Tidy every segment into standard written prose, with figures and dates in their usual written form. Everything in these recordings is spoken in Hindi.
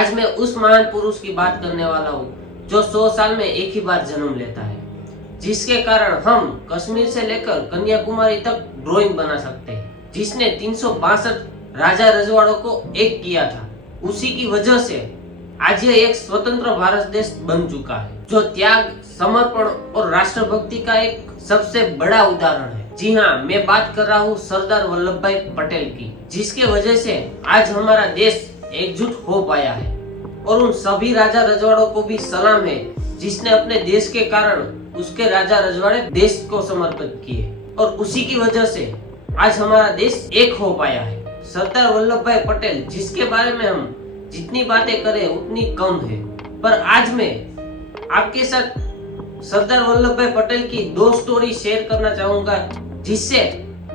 आज मैं उस महान पुरुष की बात करने वाला हूँ जो 100 साल में एक ही बार जन्म लेता है, जिसके कारण हम कश्मीर से लेकर कन्याकुमारी तक ड्राइंग बना सकते हैं, जिसने 362 राजा रजवाड़ों को एक किया था। उसी की वजह से आज यह एक स्वतंत्र भारत देश बन चुका है, जो त्याग, समर्पण और राष्ट्रभक्ति का एक सबसे बड़ा उदाहरण है। जी हाँ, मैं बात कर रहा हूँ सरदार वल्लभ भाई पटेल की, जिसके वजह से आज हमारा देश एकजुट हो पाया है। और उन सभी राजा रजवाड़ों को भी सलाम है, जिसने अपने देश के कारण उसके राजा रजवाड़े देश को समर्पित किए, और उसी की वजह से आज हमारा देश एक हो पाया है। सरदार वल्लभ भाई पटेल, जिसके बारे में हम जितनी बातें करें उतनी कम है, पर आज मैं आपके साथ सरदार वल्लभ भाई पटेल की 2 स्टोरी शेयर करना चाहूंगा, जिससे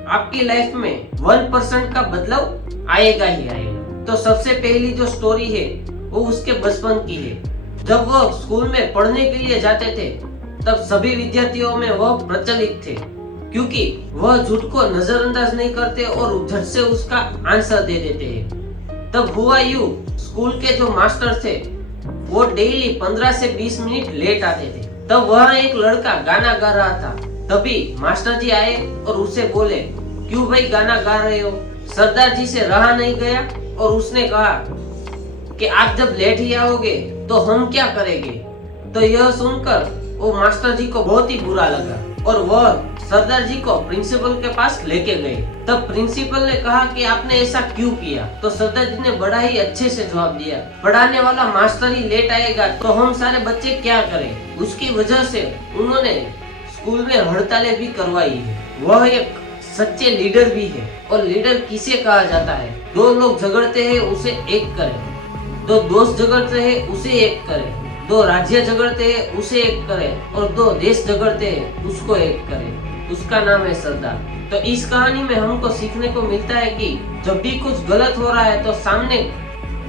आपकी लाइफ में 1% का बदलाव आएगा ही आएगा। तो सबसे पहली जो स्टोरी है वो उसके बचपन की है। जब वह स्कूल में पढ़ने के लिए जाते थे, तब सभी विद्यार्थियों में वह प्रचलित थे, क्योंकि वह झूठ को नजरअंदाज नहीं करते और झट से उसका आंसर दे देते हैं। तब हुआ यूं, स्कूल के जो मास्टर थे वो डेली 15 से 20 मिनट लेट आते थे। तब वह एक लड़का गाना गा रहा था। तभी मास्टर जी आए और उसे बोले, क्यों भाई गाना गा रहे हो? सरदार जी से रहा नहीं गया और उसने कहा कि आप जब लेट ही आओगे तो हम क्या करेंगे? तो यह सुनकर वो मास्टर जी को बहुत ही बुरा लगा और वह सरदार जी को प्रिंसिपल के पास लेके गए। तब प्रिंसिपल ने कहा कि आपने ऐसा क्यों किया? तो सरदार जी ने बड़ा ही अच्छे से जवाब दिया, पढ़ाने वाला मास्टर ही लेट आएगा तो हम सारे बच्चे क्या करें? उसकी वजह से उन्होंने स्कूल में हड़तालें भी करवाई है। वह एक सच्चे लीडर भी है। और लीडर किसे कहा जाता है? 2 लोग झगड़ते हैं उसे एक करें, 2 दोस्त झगड़ते हैं उसे एक करें, 2 राज्य झगड़ते हैं उसे एक करें, और 2 देश झगड़ते हैं उसको एक करें। उसका नाम है सरदार। तो इस कहानी में हमको सीखने को मिलता है कि जब भी कुछ गलत हो रहा है तो सामने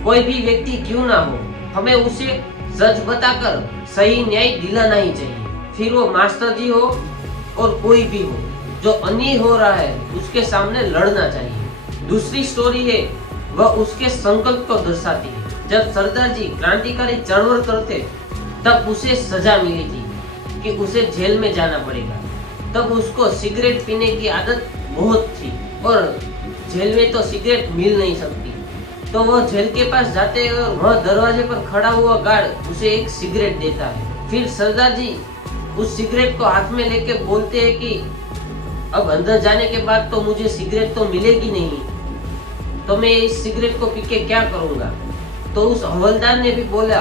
कोई भी व्यक्ति क्यों ना हो, हमें उसे सच बताकर सही न्याय दिलाना ही चाहिए। फिर वो मास्टर जी हो और कोई भी हो, जो अन्याय हो रहा है उसके सामने लड़ना चाहिए। दूसरी स्टोरी है, वह उसके संकल्प को दर्शाती है। जब सरदार जी क्रांतिकारी चळवळ करते, तब उसे सजा मिली थी कि उसे जेल में जाना पड़ेगा। तब उसको सिगरेट पीने की आदत बहुत थी और जेल में तो सिगरेट मिल नहीं सकती। तो वह जेल के पास जाते हैं और वह दरवाजे पर खड़ा हुआ गार्ड उसे एक सिगरेट देता है। फिर सरदार जी उस सिगरेट को हाथ में लेके बोलते हैं कि अब अंदर जाने के बाद तो मुझे सिगरेट तो मिलेगी नहीं, तो मैं इस सिगरेट को पी के क्या करूंगा? तो उस हवलदार ने भी बोला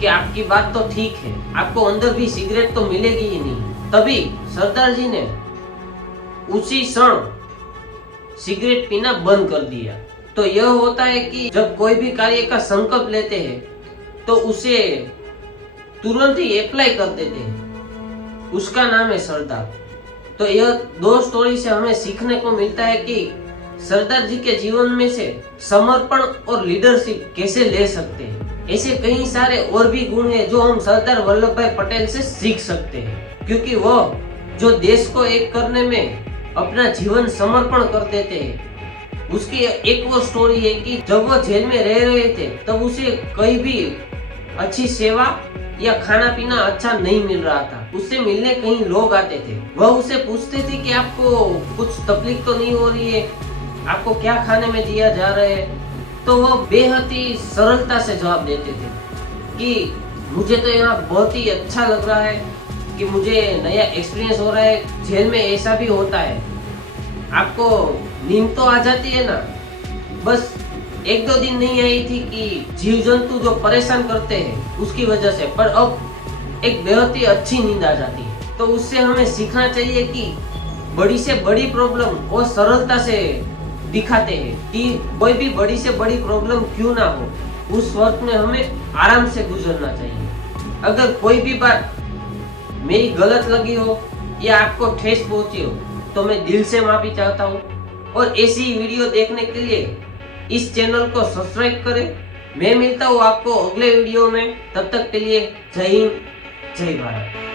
कि आपकी बात तो ठीक है, आपको अंदर भी सिगरेट तो मिलेगी ही नहीं। तभी सरदार जी ने उसी क्षण सिगरेट पीना बंद कर दिया। तो यह होता है कि जब कोई भी कार्य का संकल्प लेते हैं तो उसे तुरंत ही अप्लाई कर देते हैं। उसका नाम है सरदार। तो यह 2 स्टोरी से हमें सीखने को मिलता है कि सरदार जी के जीवन में से समर्पण और लीडरशिप कैसे ले सकते हैं। ऐसे कई सारे और भी गुण हैं जो हम सरदार वल्लभ भाई पटेल से सीख सकते हैं, क्योंकि वह जो देश को एक करने में अपना जीवन समर्पण कर देते हैं। उसकी एक और स्टोरी है कि जब वह जेल में रह रहे थे तब उसे कहीं भी अच्छी सेवा या खाना पीना अच्छा नहीं मिल रहा था। उससे मिलने कहीं लोग आते थे, वह उसे पूछते थे कि आपको कुछ तकलीफ तो नहीं हो रही है, आपको क्या खाने में दिया जा रहा है? तो वह बेहद ही सरलता से जवाब देते थे कि मुझे तो यहाँ बहुत ही अच्छा लग रहा है, कि मुझे नया एक्सपीरियंस हो रहा है, जेल में ऐसा भी होता है, आपको नींद तो आ जाती है ना? बस 1-2 दिन नहीं आई थी कि जीव जंतु जो परेशान करते हैं उसकी वजह से, पर अब एक बेहद ही अच्छी नींद आ जाती है। तो उससे हमें सीखना चाहिए कि बड़ी से बड़ी प्रॉब्लम वो सरलता से दिखाते हैं कि कोई भी बड़ी से बड़ी प्रॉब्लम क्यों ना हो, उस वक्त में हमें आराम से गुजरना चाहिए। अगर कोई भी बात मेरी गलत लगी हो या आपको ठेस पहुंची हो तो मैं दिल से माफी चाहता हूँ। और ऐसी वीडियो देखने के लिए इस चैनल को सब्सक्राइब करें। मैं मिलता हूँ आपको अगले वीडियो में, तब तक के लिए जय हिंद, जय भारत।